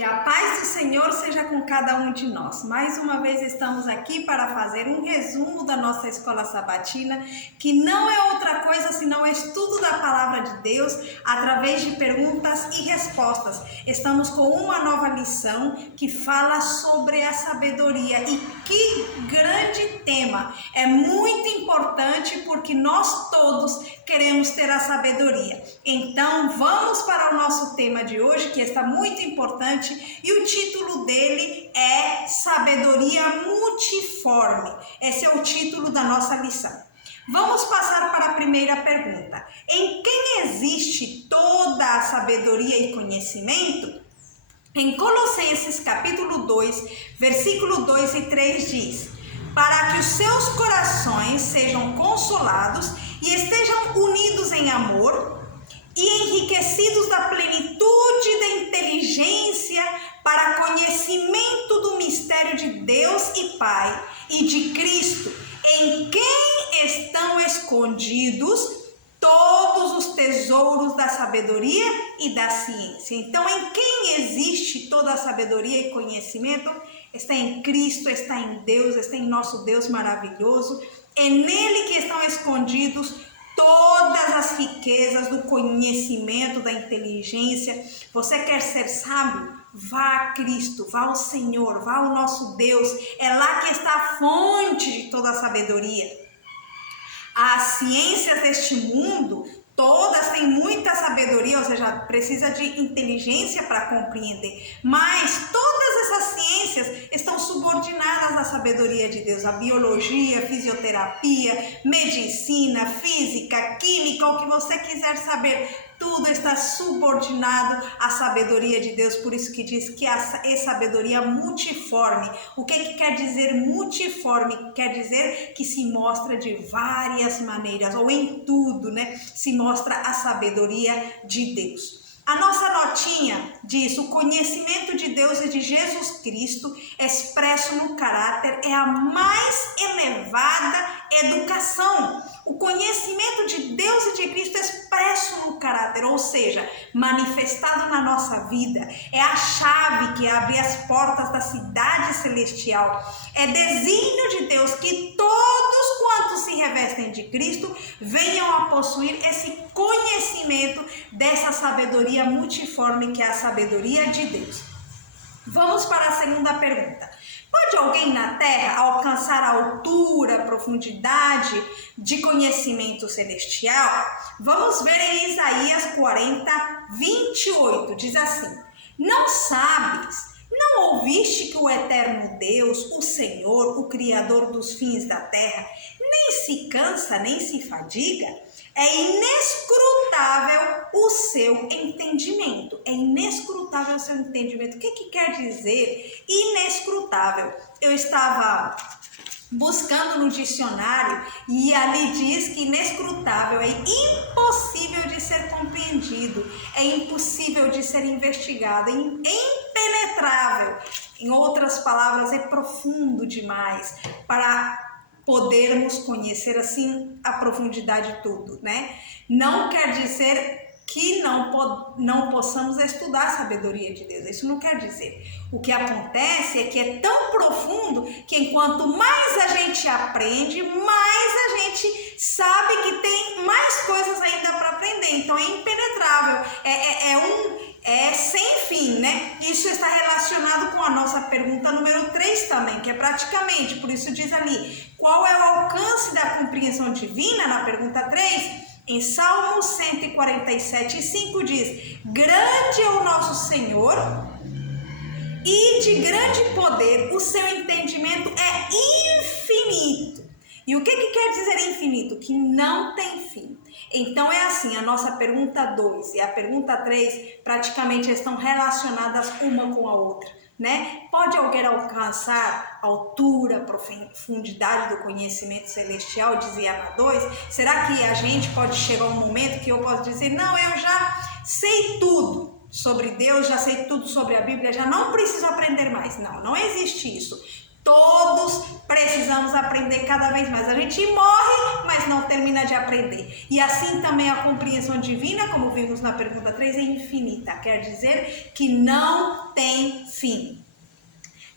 Que a paz do Senhor seja com cada um de nós. Mais uma vez estamos aqui para fazer um resumo da nossa escola sabatina, que não é outra coisa senão o estudo da palavra de Deus através de perguntas e respostas. Estamos com uma nova lição que fala sobre a sabedoria. E que grande tema! É muito importante porque nós todos queremos ter a sabedoria. Então vamos para o nosso tema de hoje, que está muito importante. E o título dele é Sabedoria Multiforme. Esse é o título da nossa lição. Vamos passar para a primeira pergunta. Em quem existe toda a sabedoria e conhecimento? Em Colossenses capítulo 2, versículo 2 e 3 diz: para que os seus corações sejam consolados e estejam unidos em amor e enriquecidos da plenitude da inteligência para conhecimento do mistério de Deus e Pai e de Cristo, em quem estão escondidos todos os tesouros da sabedoria e da ciência. Então, em quem existe toda a sabedoria e conhecimento? Está em Cristo, está em Deus, está em nosso Deus maravilhoso. É nele que estão escondidos todas as riquezas do conhecimento, da inteligência. Você quer ser sábio? Vá a Cristo, vá ao Senhor, vá ao nosso Deus. É lá que está a fonte de toda a sabedoria. As ciências deste mundo, todas têm muita sabedoria, ou seja, precisa de inteligência para compreender. Mas todas essas ciências estão subordinadas à sabedoria de Deus. A biologia, fisioterapia, medicina, física, química, o que você quiser saber, tudo está subordinado à sabedoria de Deus. Por isso que diz que é sabedoria multiforme. O que quer dizer multiforme? Quer dizer que se mostra de várias maneiras, ou em tudo, né? Se mostra a sabedoria de Deus. A nossa notinha diz: o conhecimento de Deus e de Jesus Cristo expresso no caráter é a mais elevada educação. O conhecimento de Deus e de Cristo expresso no caráter, ou seja, manifestado na nossa vida, é a chave que abre as portas da cidade celestial. É desígnio de Deus que todos quantos se revestem de Cristo venham a possuir esse conhecimento dessa sabedoria multiforme que é a sabedoria de Deus. Vamos para a segunda pergunta. Pode alguém na Terra alcançar a altura, a profundidade de conhecimento celestial? Vamos ver em Isaías 40, 28. Diz assim: não sabes, não ouviste que o eterno Deus, o Senhor, o Criador dos fins da terra, nem se cansa, nem se fadiga? É inescrutável o seu entendimento. É inescrutável o seu entendimento. O que quer dizer inescrutável? Eu estava buscando no dicionário e ali diz que inescrutável é impossível de ser compreendido, é impossível de ser investigado, é impenetrável. Em outras palavras, é profundo demais para podermos conhecer assim a profundidade de tudo, né? Não quer dizer que não possamos estudar a sabedoria de Deus. Isso não quer dizer. O que acontece é que é tão profundo que enquanto mais a gente aprende, mais a gente sabe que tem mais coisas ainda para aprender. Então é impenetrável, é sem fim, né? Isso está relacionado com a nossa pergunta número 3 também, que é praticamente, por isso diz ali, qual é o alcance da compreensão divina? Na pergunta 3, em Salmo 147, 5 diz: grande é o nosso Senhor e de grande poder, o seu entendimento é infinito. E o que quer dizer infinito? Que não tem fim. Então é assim, a nossa pergunta 2 e a pergunta 3 praticamente estão relacionadas uma com a outra, né? Pode alguém alcançar a altura, profundidade do conhecimento celestial, dizia na 2? Será que a gente pode chegar a um momento que eu posso dizer: não, eu já sei tudo sobre Deus, já sei tudo sobre a Bíblia, já não preciso aprender mais? Não, não existe isso. Todos precisamos aprender cada vez mais. A gente morre, mas não termina de aprender. E assim também a compreensão divina, como vimos na pergunta 3, é infinita. Quer dizer que não tem fim.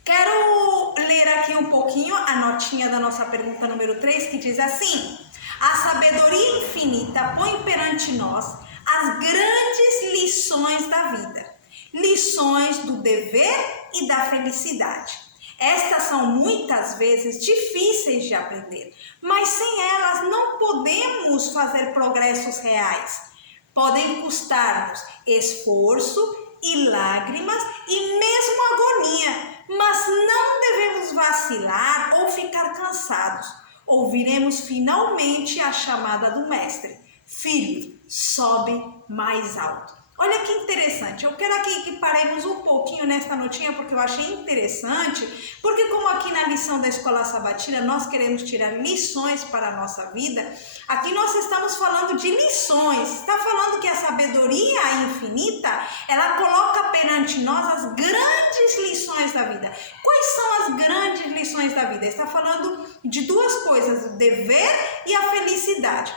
Quero ler aqui um pouquinho a notinha da nossa pergunta número 3, que diz assim: a sabedoria infinita põe perante nós as grandes lições da vida, lições do dever e da felicidade. Estas são muitas vezes difíceis de aprender, mas sem elas não podemos fazer progressos reais. Podem custar-nos esforço e lágrimas e mesmo agonia, mas não devemos vacilar ou ficar cansados. Ouviremos finalmente a chamada do Mestre: filho, sobe mais alto. Olha que interessante, eu quero aqui que paremos um pouquinho nesta notinha, porque eu achei interessante, porque como aqui na lição da Escola Sabatina nós queremos tirar lições para a nossa vida, aqui nós estamos falando de lições, está falando que a sabedoria infinita, ela coloca perante nós as grandes lições da vida. Quais são as grandes lições da vida? Está falando de duas coisas, o dever e a felicidade.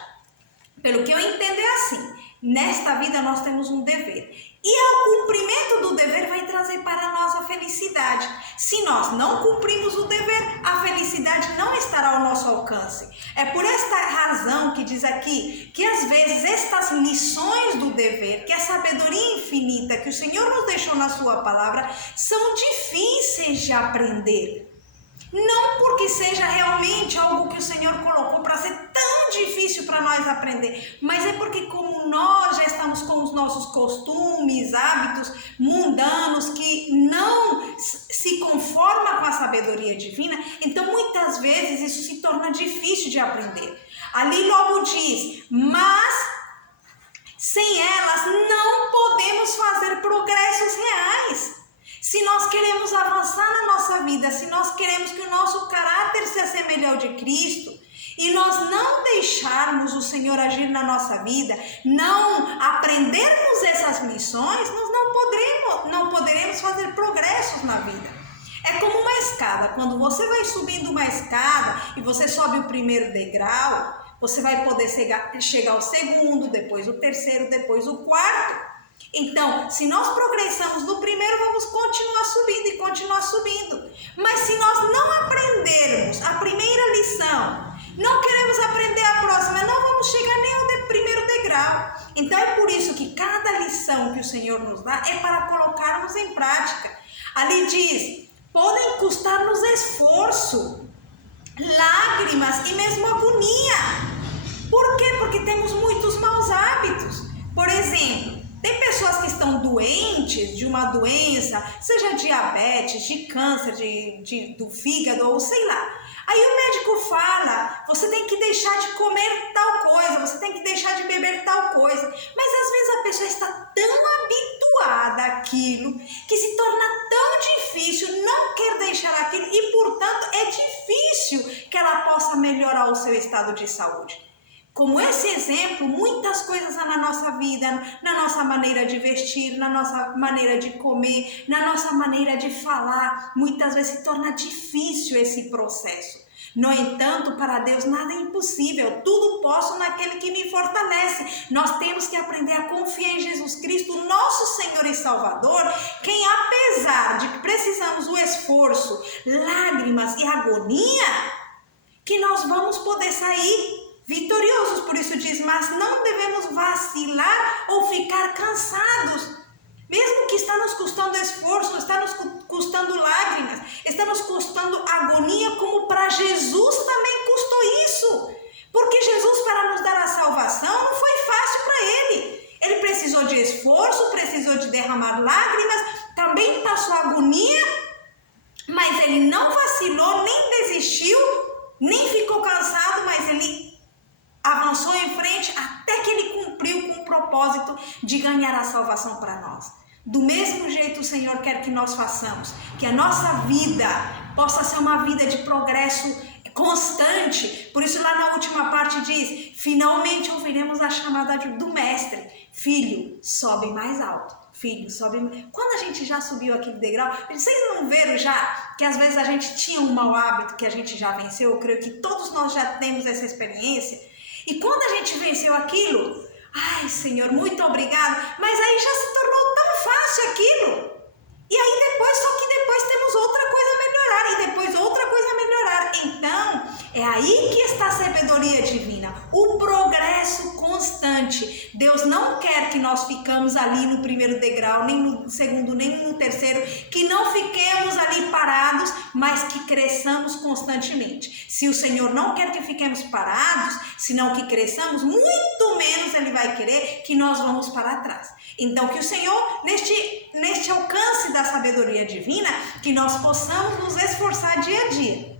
Pelo que eu entendo é assim: nesta vida nós temos um dever, e o cumprimento do dever vai trazer para nós a felicidade. Se nós não cumprimos o dever, a felicidade não estará ao nosso alcance. É por esta razão que diz aqui que às vezes estas lições do dever, que a sabedoria infinita que o Senhor nos deixou na sua palavra, são difíceis de aprender. Não porque seja realmente algo que o Senhor colocou para ser tão difícil para nós aprender, mas é porque como nós já estamos com os nossos costumes, hábitos mundanos que não se conformam com a sabedoria divina, então muitas vezes isso se torna difícil de aprender. Ali logo diz: mas sem elas não podemos fazer progressos reais. Se nós queremos avançar na nossa vida, se nós queremos que o nosso caráter se assemelhe ao de Cristo, e nós não deixarmos o Senhor agir na nossa vida, não aprendermos essas lições, nós não poderemos fazer progressos na vida. É como uma escada. Quando você vai subindo uma escada e você sobe o primeiro degrau, você vai poder chegar ao segundo, depois o terceiro, depois o quarto. Então, se nós progressamos no primeiro, vamos continuar subindo e continuar subindo. Mas se nós não aprendermos a primeira lição, não queremos aprender a próxima, não vamos chegar nem ao primeiro degrau. Então é por isso que cada lição que o Senhor nos dá é para colocarmos em prática. Ali diz: podem custar-nos esforço, lágrimas e mesmo agonia. Por quê? Porque temos muitos maus hábitos. Por exemplo, tem pessoas que estão doentes de uma doença, seja diabetes, de câncer, do fígado ou sei lá. Aí o médico fala: você tem que deixar de comer tal coisa, você tem que deixar de beber tal coisa. Mas às vezes a pessoa está tão habituada àquilo que se torna tão difícil, não quer deixar aquilo e, portanto, é difícil que ela possa melhorar o seu estado de saúde. Como esse exemplo, muitas coisas na nossa vida, na nossa maneira de vestir, na nossa maneira de comer, na nossa maneira de falar, muitas vezes se torna difícil esse processo. No entanto, para Deus nada é impossível, tudo posso naquele que me fortalece. Nós temos que aprender a confiar em Jesus Cristo, nosso Senhor e Salvador, quem, apesar de que precisamos do esforço, lágrimas e agonia, que nós vamos poder sair vitoriosos. Por isso diz: mas não devemos vacilar ou ficar cansados. Mesmo que está nos custando esforço, está nos custando lágrimas, está nos custando agonia, como para Jesus também custou isso. Porque Jesus, para nos dar a salvação, não foi fácil para ele. Ele precisou de esforço, precisou de derramar lágrimas, também passou agonia, mas ele não vacilou, nem desistiu, nem ficou cansado, mas ele avançou em frente até que ele cumpriu com o propósito de ganhar a salvação para nós. Do mesmo jeito o Senhor quer que nós façamos, que a nossa vida possa ser uma vida de progresso constante. Por isso lá na última parte diz, finalmente ouviremos a chamada do mestre. Filho, sobe mais alto. Filho, sobe. Quando a gente já subiu aquele degrau, vocês não viram já que às vezes a gente tinha um mau hábito que a gente já venceu? Eu creio que todos nós já temos essa experiência. E quando a gente venceu aquilo, ai Senhor, muito obrigado, mas aí já se tornou tão fácil aquilo. E aí depois, só que depois temos outra coisa a melhorar, e depois outra coisa a melhorar. Então, é aí que está a sabedoria divina, o progresso constante. Deus não quer que nós ficamos ali no primeiro degrau, nem no segundo, nem no terceiro, que não fiquemos ali parados, mas que cresçamos constantemente. Se o Senhor não quer que fiquemos parados, senão que cresçamos, muito menos Ele vai querer que nós vamos para trás. Então, que o Senhor, neste alcance da sabedoria divina, que nós possamos nos esforçar dia a dia.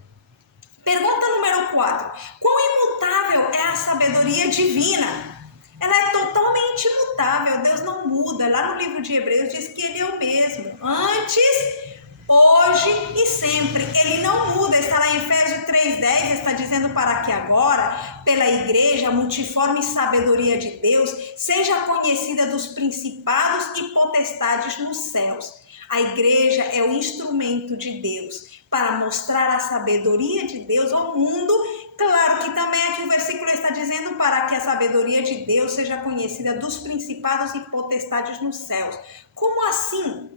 Pergunta número 4. Quão imutável é a sabedoria divina? Ela é totalmente imutável, Deus não muda. Lá no livro de Hebreus diz que Ele é o mesmo, antes, hoje e sempre. Ele não muda, está lá em Efésios 3,10, está dizendo para que agora, pela igreja, a multiforme sabedoria de Deus seja conhecida dos principados e potestades nos céus. A igreja é o instrumento de Deus para mostrar a sabedoria de Deus ao mundo. Claro que também aqui o versículo está dizendo para que a sabedoria de Deus seja conhecida dos principados e potestades nos céus. Como assim?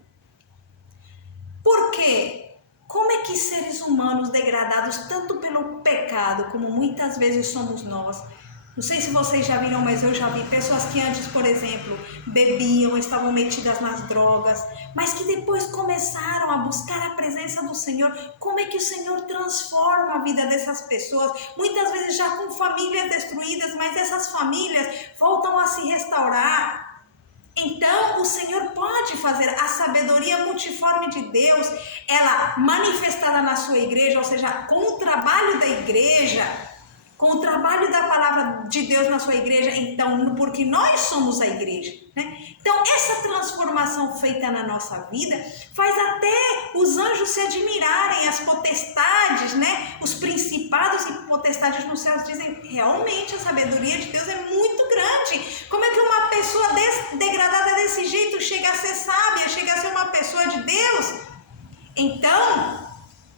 Por quê? Como é que seres humanos degradados tanto pelo pecado, como muitas vezes somos nós, não sei se vocês já viram, mas eu já vi pessoas que antes, por exemplo, bebiam, estavam metidas nas drogas, mas que depois começaram a buscar a presença do Senhor. Como é que o Senhor transforma a vida dessas pessoas? Muitas vezes já com famílias destruídas, mas essas famílias voltam a se restaurar. Então, o Senhor pode fazer a sabedoria multiforme de Deus, ela manifestada na sua igreja, ou seja, com o trabalho da igreja, com o trabalho da palavra de Deus na sua igreja, então, porque nós somos a igreja, né? Então, essa transformação feita na nossa vida faz até os anjos se admirarem, as potestades, né? Os principados e potestades nos céus dizem, realmente a sabedoria de Deus é muito grande. Como é que uma pessoa degradada desse jeito chega a ser sábia, chega a ser uma pessoa de Deus? Então,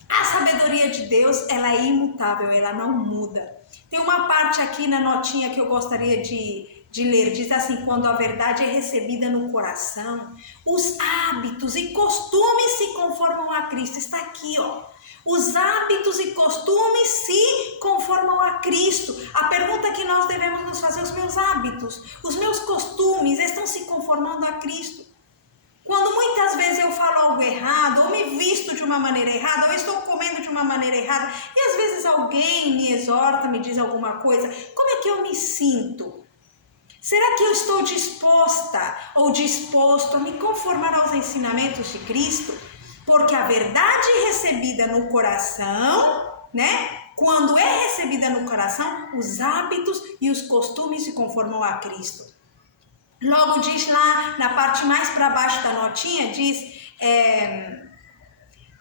a sabedoria de Deus, ela é imutável, ela não muda. Tem uma parte aqui na notinha que eu gostaria de ler, diz assim, quando a verdade é recebida no coração, os hábitos e costumes se conformam a Cristo. Está aqui, ó. Os hábitos e costumes se conformam a Cristo. A pergunta que nós devemos nos fazer, os meus hábitos, os meus costumes estão se conformando a Cristo? Quando muitas vezes eu falo algo errado, ou me visto de uma maneira errada, ou estou comendo de uma maneira errada, e às vezes alguém me exorta, me diz alguma coisa, como é que eu me sinto? Será que eu estou disposta ou disposto a me conformar aos ensinamentos de Cristo? Porque a verdade recebida no coração, né? Quando é recebida no coração, os hábitos e os costumes se conformam a Cristo. Logo diz lá, na parte mais para baixo da notinha, diz,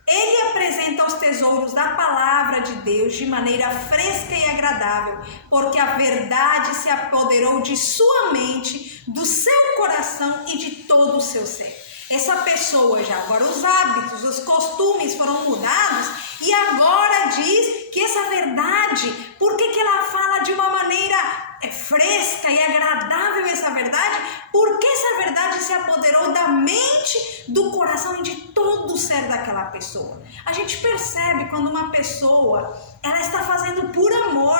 ele apresenta os tesouros da palavra de Deus de maneira fresca e agradável, porque a verdade se apoderou de sua mente, do seu coração e de todo o seu ser. Essa pessoa já, agora os hábitos, os costumes foram mudados e agora diz que essa verdade, por que ela fala de uma maneira fresca e agradável essa verdade? Porque essa verdade se apoderou da mente, do coração e de todo o ser daquela pessoa. A gente percebe quando uma pessoa, ela está fazendo por amor,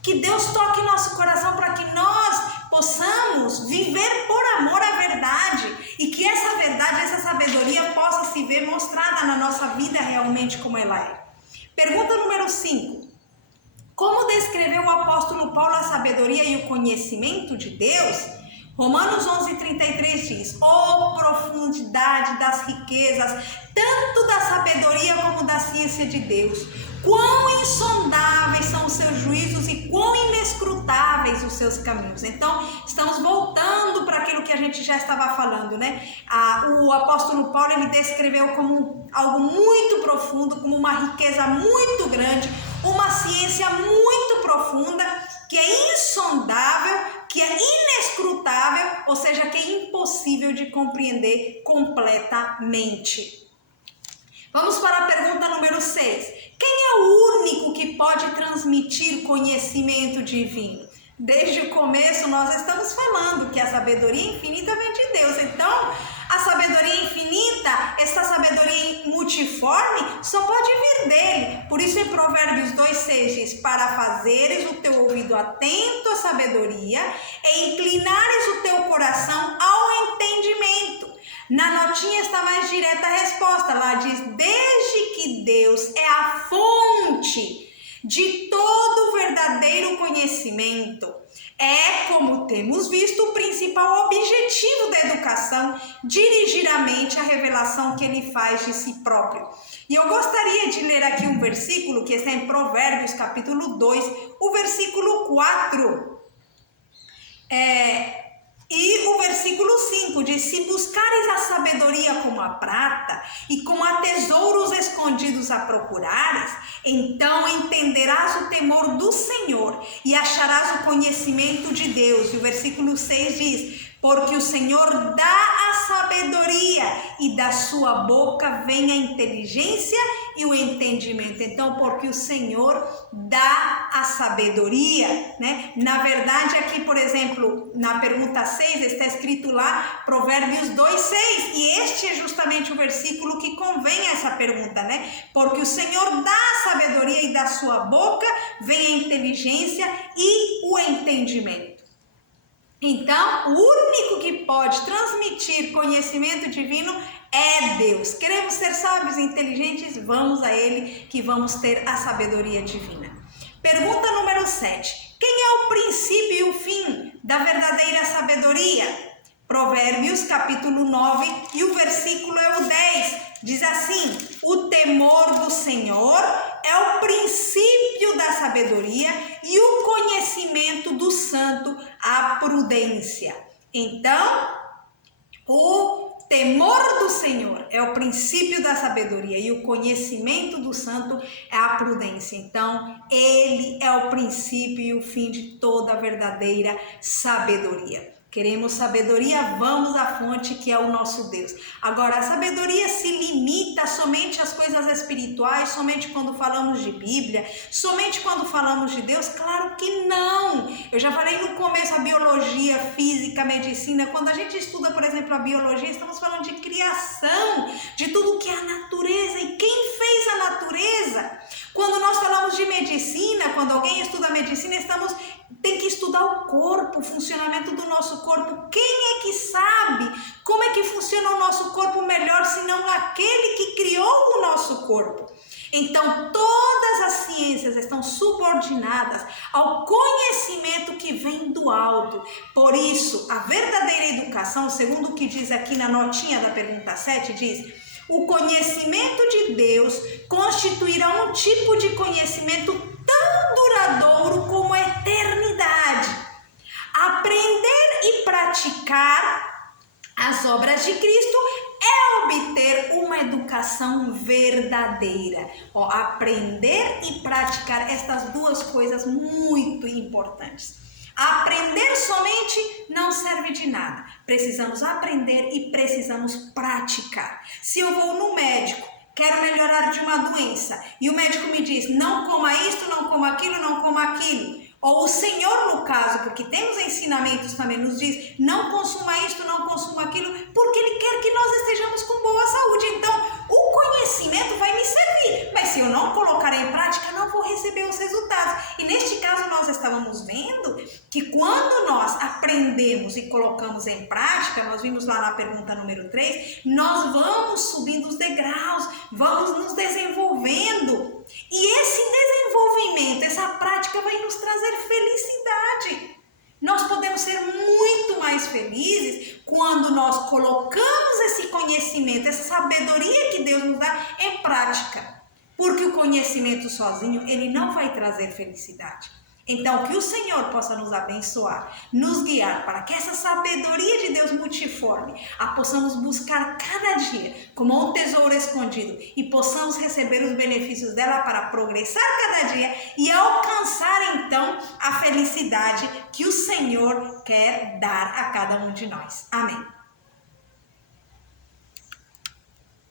que Deus toque nosso coração para que nós possamos viver por amor à verdade e que essa verdade, essa sabedoria possa se ver mostrada na nossa vida realmente como ela é. Pergunta número 5. Como descreveu o apóstolo Paulo a sabedoria e o conhecimento de Deus? Romanos 11:33 diz, profundidade das riquezas, tanto da sabedoria como da ciência de Deus. Quão insondáveis são os seus juízos e quão inescrutáveis os seus caminhos. Então, estamos voltando para aquilo que a gente já estava falando, né? O apóstolo Paulo, ele descreveu como algo muito profundo, como uma riqueza muito grande, uma ciência muito profunda, que é insondável, que é inescrutável, ou seja, que é impossível de compreender completamente. Vamos para a pergunta número 6. Quem é o único que pode transmitir conhecimento divino? Desde o começo nós estamos falando que a sabedoria infinita vem de Deus. Então, a sabedoria infinita, essa sabedoria multiforme, só pode vir dele. Por isso em Provérbios 2,6 diz: para fazeres o teu ouvido atento à sabedoria e inclinares o teu coração ao entendimento. Na notinha está mais direta a resposta. Lá diz: desde que Deus é a fonte de todo verdadeiro conhecimento, é, como temos visto, o principal objetivo da educação, dirigir a mente à revelação que ele faz de si próprio. E eu gostaria de ler aqui um versículo que está em Provérbios capítulo 2, o versículo 4. E o versículo 5 diz: se buscares a sabedoria como a prata e como a tesouros escondidos a procurares, então entenderás o temor do Senhor e acharás o conhecimento de Deus. E o versículo 6 diz: porque o Senhor dá a sabedoria e da sua boca vem a inteligência e o entendimento. Então, porque o Senhor dá a sabedoria, né? Na verdade, aqui, por exemplo, na pergunta 6, está escrito lá, Provérbios 2,6, e este é justamente o versículo que convém a essa pergunta, né? Porque o Senhor dá a sabedoria e da sua boca vem a inteligência e o entendimento. Então, o único que pode transmitir conhecimento divino é Deus. Queremos ser sábios e inteligentes? Vamos a Ele, que vamos ter a sabedoria divina. Pergunta número 7. Quem é o princípio e o fim da verdadeira sabedoria? Provérbios capítulo 9 e o versículo é o 10. Diz assim: o temor do Senhor é o princípio da sabedoria e o conhecimento do santo a prudência. Então, o temor do Senhor é o princípio da sabedoria e o conhecimento do santo é a prudência. Então, ele é o princípio e o fim de toda a verdadeira sabedoria. Queremos sabedoria? Vamos à fonte que é o nosso Deus. Agora, a sabedoria se limita somente às coisas espirituais, somente quando falamos de Bíblia, somente quando falamos de Deus? Claro que não! Eu já falei no começo a biologia, física, medicina. Quando a gente estuda, por exemplo, a biologia, estamos falando de criação, de tudo que é a natureza e quem fez a natureza. Quando nós falamos de medicina, quando alguém estuda medicina, tem que estudar o corpo, o funcionamento do nosso corpo. Quem é que sabe como é que funciona o nosso corpo melhor, senão aquele que criou o nosso corpo? Então, todas as ciências estão subordinadas ao conhecimento que vem do alto. Por isso, a verdadeira educação, segundo o que diz aqui na notinha da pergunta 7, diz: o conhecimento de Deus constituirá um tipo de conhecimento tão duradouro como a eternidade. Aprender e praticar as obras de Cristo é obter uma educação verdadeira. Aprender e praticar estas duas coisas muito importantes. Aprender somente não serve de nada. Precisamos aprender e precisamos praticar. Se eu vou no médico, quero melhorar de uma doença, e o médico me diz: não coma isto, não coma aquilo, não coma aquilo. Ou o Senhor, no caso, porque temos ensinamentos também, nos diz: não consuma isto, não consuma aquilo, porque Ele quer que nós estejamos com boa saúde. Então, o conhecimento vai me servir, mas se eu não colocar em prática, não vou receber os resultados. E neste caso, nós estávamos vendo que quando nós aprendemos e colocamos em prática, nós vimos lá na pergunta número 3, nós vamos subindo os degraus, vamos nos desenvolvendo. E esse desenvolvimento, essa prática vai nos trazer felicidade. Nós podemos ser muito mais felizes quando nós colocamos esse conhecimento, essa sabedoria que Deus nos dá em prática. Porque o conhecimento sozinho, ele não vai trazer felicidade. Então, que o Senhor possa nos abençoar, nos guiar para que essa sabedoria de Deus multiforme a possamos buscar cada dia como um tesouro escondido e possamos receber os benefícios dela para progressar cada dia e alcançar então a felicidade que o Senhor quer dar a cada um de nós. Amém.